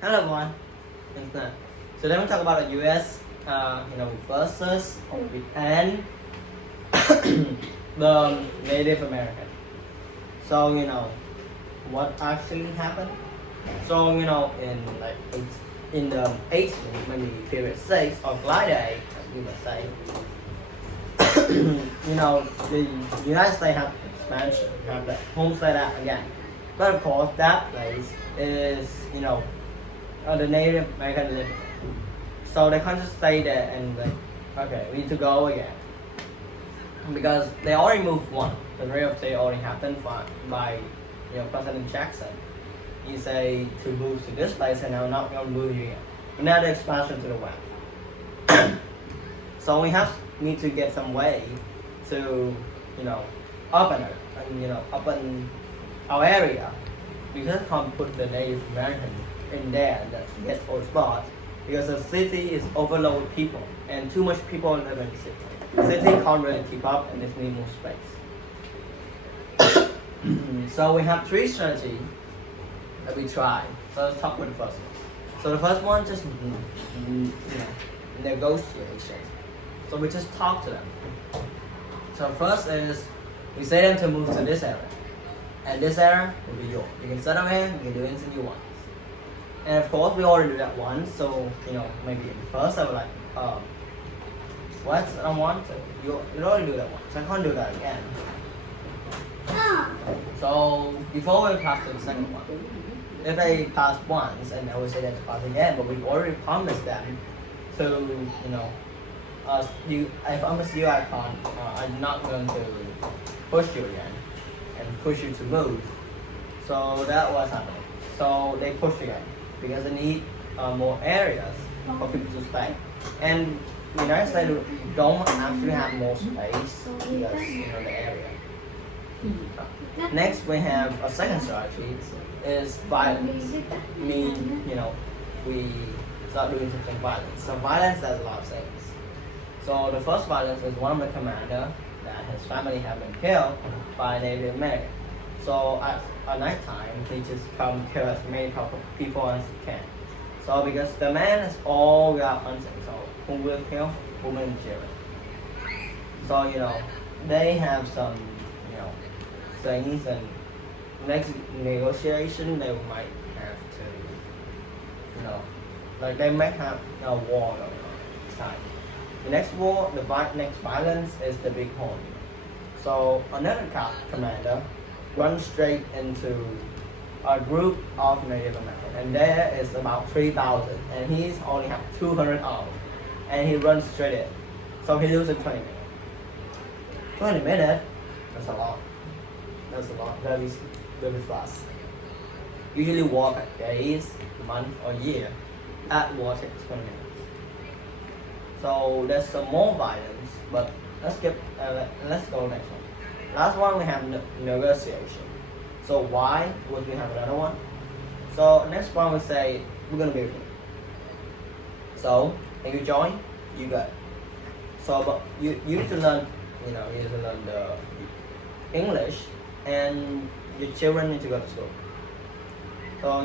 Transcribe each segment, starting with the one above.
Hello everyone. Thanks, Nat. So then we talk about the U.S. Versus and the Native American. So what actually happened. So in the 18th, maybe period 6 or glide age, as we would say, the United States have expansion, have the homestead act again. But of course, that place is the Native American living. So they can't just stay there and like, okay, we need to go again. Because they already moved one. The real estate already happened by President Jackson. He say to move to this place and I'm not gonna move you again. And now the expansion to the west. So we need to get some way to open it and open our area. We just can't put the Native American in there that get full spots because the city is overloaded with people and too much people live in the city. The city can't really keep up and there's need more space. So we have 3 strategies that we try. So let's talk about the first one. So the first one just negotiation. So we just talk to them. So first is we say them to move to this area. And this area will be yours. You can settle in, you can do anything you want. And of course we already do that once, so maybe first I was like, what? I don't want to. You already do that once. I can't do that again. So before we pass to the second one, if they pass once and I will say that to pass again, but we've already promised them to I promise you I'm not going to push you again and push you to move. So that was happening. So they push again because they need more areas for people to stay. And the United States don't actually have more space because the area. Next we have a second strategy is violence. We start doing something violence. So violence does a lot of things. So the first violence is one of the commander that his family have been killed by Native American. So at night time, he just come kill as many people as he can. So because the man is all out hunting, so who will kill? Women and children. So they have some things, and next negotiation they might have to like they might have a war going on time. The next war, the next violence is the big horn. So another commander runs straight into a group of Native Americans, and there is about 3,000, and he's only have 200 arms, and he runs straight in. So he loses 20 minutes. 20 minutes? That's a lot. That's a lot. Very, very fast. Usually war at days, month, or year. That war takes 20 minutes. So there's some more violence, but let's go next one. Last one we have negotiation. So why would we have another one? So next one we say we're gonna be with you. So if you join, you got it. So but you need to learn you need to learn the English, and your children need to go to school. So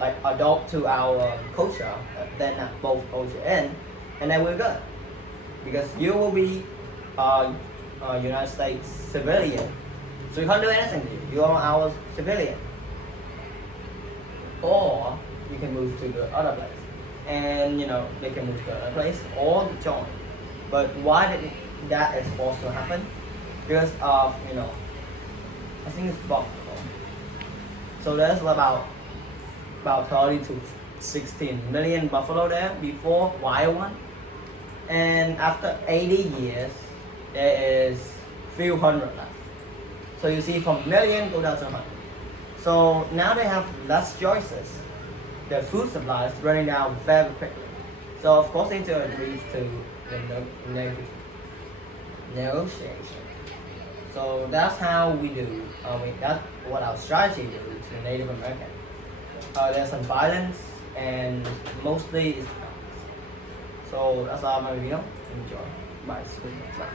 like adopt to our culture, then both culture in, and then we're good. Because you will be United States civilian. So you can't do anything to you. You are our civilian. Or you can move to the other place. And they can move to the other place or join. But why did that is supposed to happen? Because of I think it's buffalo. So there's about 30 to 16 million buffalo there before wild one. And after 80 years, there is few hundred left. So you see from million go down to 100. So now they have less choices. The food supply is running down very quickly. So of course they need to agree to the negotiation. So that's how we do. That's what our strategy do to the Native American. There's some violence and mostly it's violence. So that's all my video. Enjoy. Bye. See you next time.